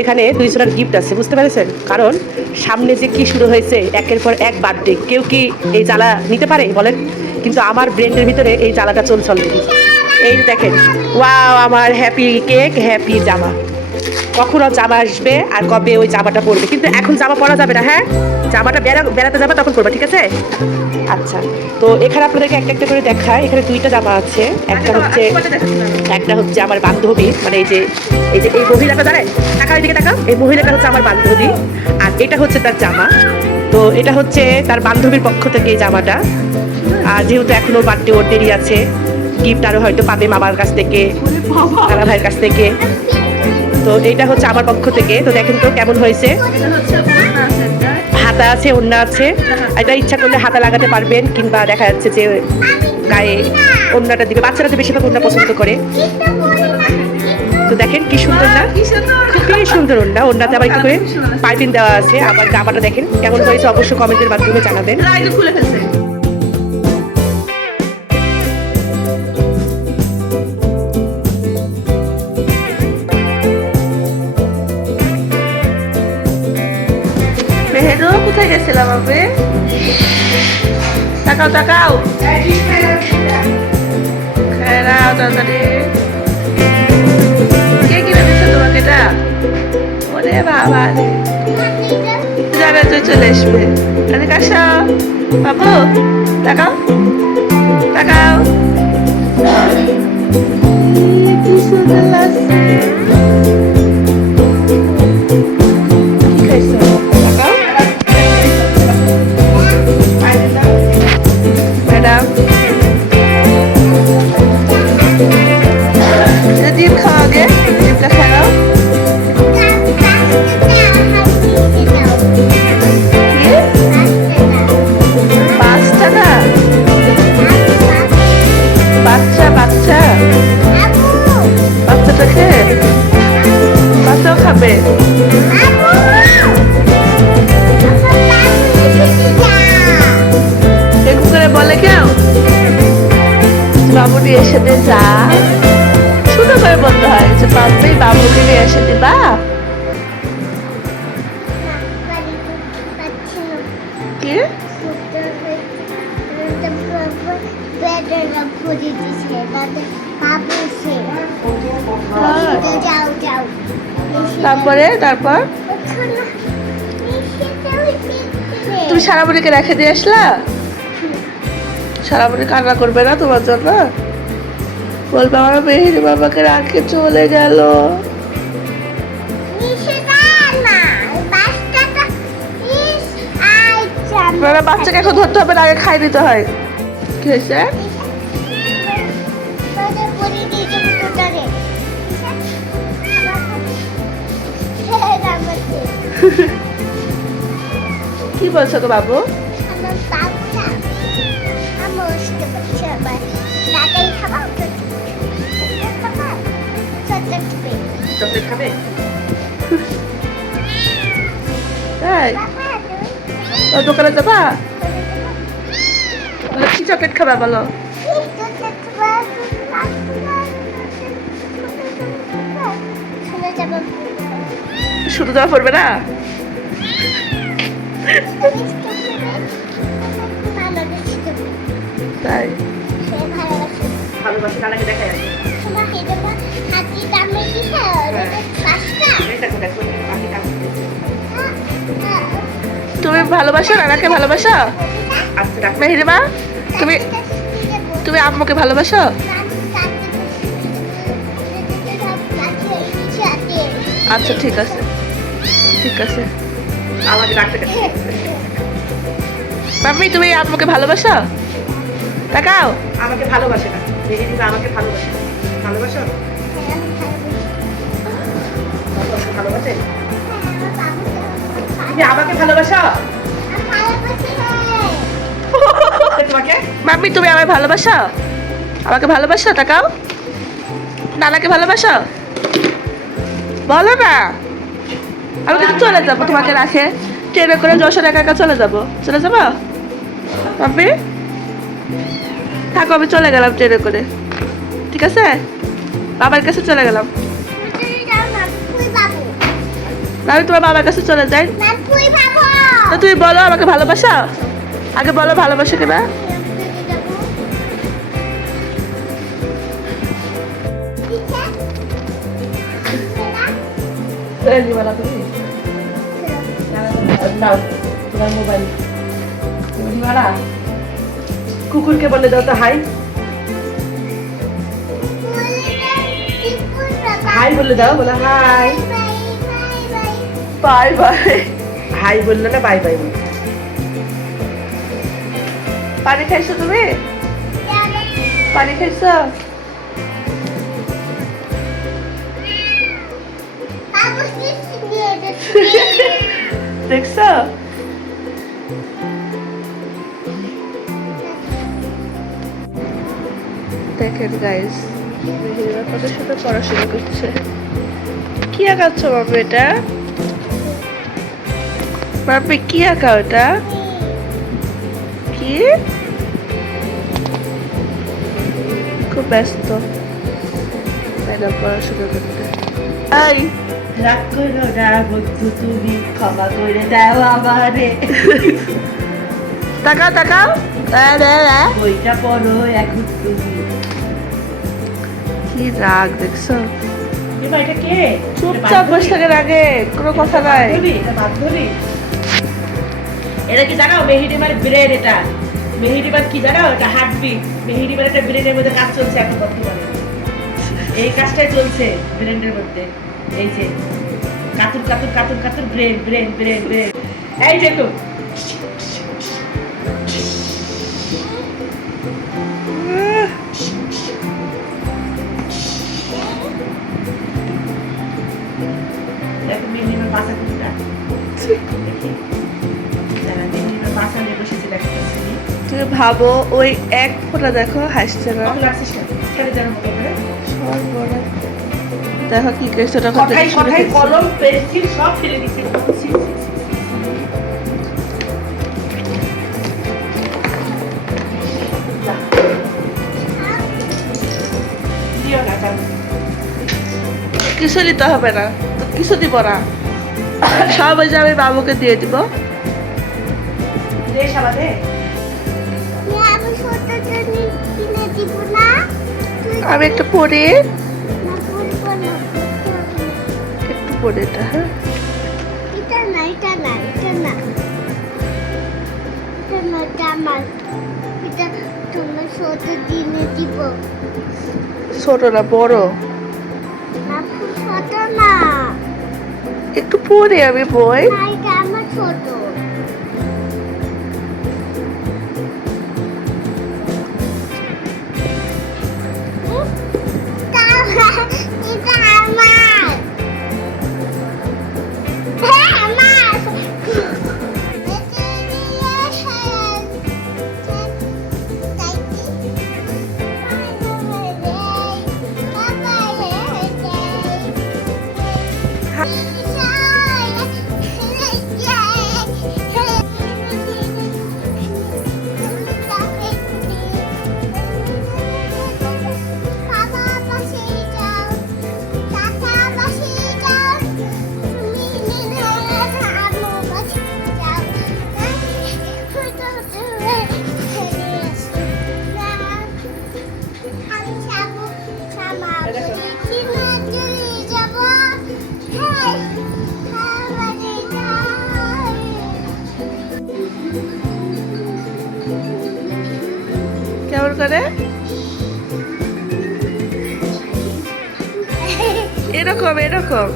এখানে দুই জনের গিফট আছে, বুঝতে পেরেছেন? কারণ সামনে যে কি শুরু হয়েছে, একের পর এক বার্থডে, কেউ কি এই জ্বালা নিতে পারে? বলেন। কিন্তু আমার ব্রেন্ডের ভিতরে এই জ্বালাটা চলছে এই দেখেন, ওয়াও, আমার হ্যাপি কেক হ্যাপি জামা। কখনো জামা আসবে আর কবে ওই জামাটা পরবে। কিন্তু এখন জামা পরা যাবে না হ্যাঁ? জামাটা বেড়া বেড়াতে যাবে, তখন পরবে, ঠিক আছে? আচ্ছা তো এখানে আপনাদেরকে একটা একটা করে দেখায় এখানে দুইটা জামা আছে। একটা হচ্ছে একটা হচ্ছে আমার বান্ধবী মানে এই যে এই যে এই মহিলাটা, দাঁড়ায় টাকা দিকে টাকা এই মহিলাটা হচ্ছে আমার বান্ধবী। আর এটা হচ্ছে তার জামা। তো এটা হচ্ছে তার বান্ধবীর পক্ষ থেকে এই জামাটা। আর যেহেতু এখনও বার্থডে ওর দেরি আছে গিফট আরও হয়তো পাবে মামার কাছ থেকে দাদা ভাইয়ের কাছ থেকে। তো এইটা হচ্ছে আমার পক্ষ থেকে। তো দেখেন তো কেমন হয়েছে। হাতা আছে ওন্না আছে। এটা ইচ্ছা করলে হাতা লাগাতে পারবেন কিংবা দেখা যাচ্ছে যে গায়ে ওন্নাটা দিবে। বাচ্চারা তো বেশিরভাগ ওন্না পছন্দ করে। তো দেখেন কি সুন্দর না? খুবই সুন্দর ওন্না ওন্নাতে আবার একটু করে? পাইপিং দেওয়া আছে। আবার জামাটা দেখেন কেমন হয়েছে। অবশ্যই কমেন্টের মাধ্যমে জানাবেন। গেছিলাম আপনি তাকাও তাকাও। কে কিনে এটা? ওরে বাবা যাবে, তুই চলে আসবে। আসো বাবু, তাকাও তাকাও। বাবু নিয়ে এসে দে যা। শুধু করে বলতে হয় যে বাবুকে নিয়ে এসে দিবা কি? তারপরে, তারপর? তুমি সারা বুড়িকে রেখে দিয়ে আসলা? সারা বুড়ি কান্না করবে না তোমার জন্য? বলবে আমার মেহেরি বাবাকে রাখে চলে গেল। আপনারা বাচ্চাকে এখন ধরতে হবে না আগে খাই দিতে হয়। কি হয়েছে? কি বলছো গো বাবু? চকলেট খাবে? তাই দোকানে যাবা? কি চকলেট খাবা বলো? শুধু দেওয়া পড়বে না? তাই। ভালোবাসে নানাকে তুমি ভালোবাসো নানাকে ভালোবাসো? মেহেরিমা তুমি তুমি আম্মুকে ভালোবাসো? আচ্ছা ঠিক আছে। ঠিক আছে। আমাকে ডাকতে মাম্মি তুমি আম্মুকে ভালোবাসো? তাকাও। আমাকে ভালোবাসে না। আমাকে ভালোবাসে। ভালোবাসো? ভালোবাসো? ভালোবাসে। তুমি আমাকে ভালোবাসো? তোমাকে? মাম্মি তুমি আমায় ভালোবাসো? আমাকে ভালোবাসো তাকাও। নানাকে ভালোবাসো? বলো না। আমি কিন্তু চলে যাব তোমাকে রাখে। ট্রেনে করে যশোর একা একা চলে যাব। চলে যাব? মাম্মি? থাকো আমি চলে গেলাম ট্রেনে করে। ঠিক আছে? বাবার কাছে চলে গেলাম। আমি তোমার বাবার কাছে চলে যাই। তো তুমি বলো আমাকে ভালোবাসা? আগে বলো ভালোবাসা কিনা? কুকুরকে বলে দাও তো হাই। হাই বলে দাও বলে হাই। Bye bye. হাই বললে না বাই বাই বলো পানি খাইছো তুমি? পানি খাইছো? দেখছ? দেখেন গাইস মেহেরিমা কত সাথে পড়াশোনা করছে। কি আঁকাচ্ছ মাম্মি এটা? মাম্মি কি আঁকা ওটা? কি? খুব ব্যস্ত। ম্যাডাম পড়াশোনা করতে। আই রাগ করো না বন্ধু তুমি ক্ষমা করে দাও আমারে। তাকাও তাকাও। আ, দে, দে। বইটা পড়ো এখন তুমি। কি রাগ দেখছ? চুপচাপ বসে থাকে আগে কোনো কথা নাই। বান্ধবী? এটা কি জানো মেহিডিমার ব্রেন এটা। মেহিডিমার কি জানো এটা হার্টবিট মেহিডিমার একটা ব্রেনের মধ্যে কাজ চলছে এখন বর্তমানে। এই কাজটাই চলছে ব্রেনের মধ্যে। এই যে, কাতুর কাতুর কাতুর কাতুর ব্রেন ব্রেন ব্রেন ব্রেন এই যে তো। দেখো মেহিডিমার ভাবো ওই এক ফোটা দেখো হাসছে না। দেখো কি কলম পেন্সিল সব ফেলে দিচ্ছে। কিছু দিতে হবে না কিছু দিব না। সব ওই যে আমি বাবুকে দিয়ে দিব। দে শালা, আমি একটু পরে। একটু পরে এটা হ্যাঁ। ছোট না বড়। একটু পরে আমি বই। ছোট। বাবা রে, আমি কেমন করে? এরকম এরকম।